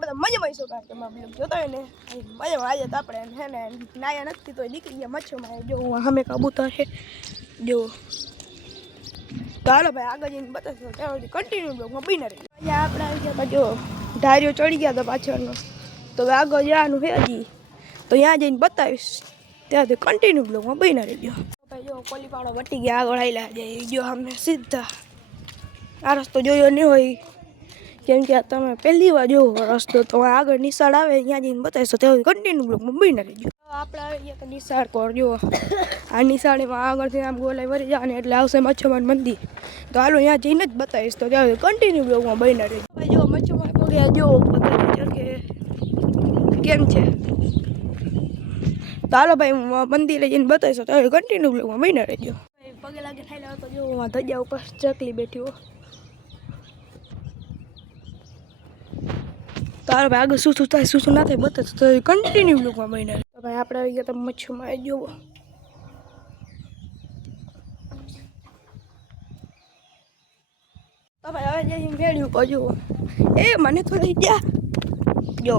બધા મજામાં છો કારણ કે મારા બ્લોગ જોતા હોય ને મજામાં. આજે તો આપણે હે ને નાયા નથી તો નીકળી ગયા મચ્છરમાં. જો સામે કબૂતર છે જો. તો હાલો ભાઈ આગળ જઈને બતાવશો ત્યાં સુધી કન્ટિન્યુ બ્લોગમાં બની રહી. અહીંયા આપણે આવી ગયા જો ધારીઓ ચડી ગયા હતા પાછળનો. તો આગળ જવાનું છે હજી તો ત્યાં જઈને બતાવીશ ત્યાંથી કન્ટિન્યુ બ્લોગમાં બની રહી ગયો. ભાઈ જો કોલીપાડો વટી ગયા આગળ આવેલા જાય જો અમને સીધા આ રસ્તો જોયો નહીં હોય કેમ કે તમે પહેલી વાર જોવો રસ્તો તો આગળ નિશાળ આવે ત્યાં જઈને બતાવીશો ત્યાં કન્ટિન્યુ બ્લોગમાં બની રહી ગયો. આપણે આવી ગયા તો નિશાળ પર જુઓ આ નિશાળીમાં આગળથી આમ ગોલાઈ વળી જવાની એટલે આવશે મચ્છમાન મંદિર. તો હાલો ત્યાં જઈને જ બતાવીશ તો ત્યાં કન્ટિન્યુ બ્લોગમાં બની રહી. ભાઈ જો મચ્છમાન મંદિર જો કે કેમ છે તો હાલો ભાઈ હું મંદિરે જઈને બતાવીશ તો કન્ટિન્યુ બ્લોગમાં બની રહી ગયો. પગે લાગે થાય લાવ તો જો ધજા ઉપર ચકલી બેઠી હો. તારો ભાઈ આગળ શું થાય શું ના થાય બતાવશું તો કન્ટિન્યુ બ્લોગમાં બની રહે. ભાઈ આપણે આવી ગયા તો મચ્છમાં જોવો તો ભાઈ હવે જઈને મેળ્યું પર જુઓ એ મને તો લઈ ગયા જો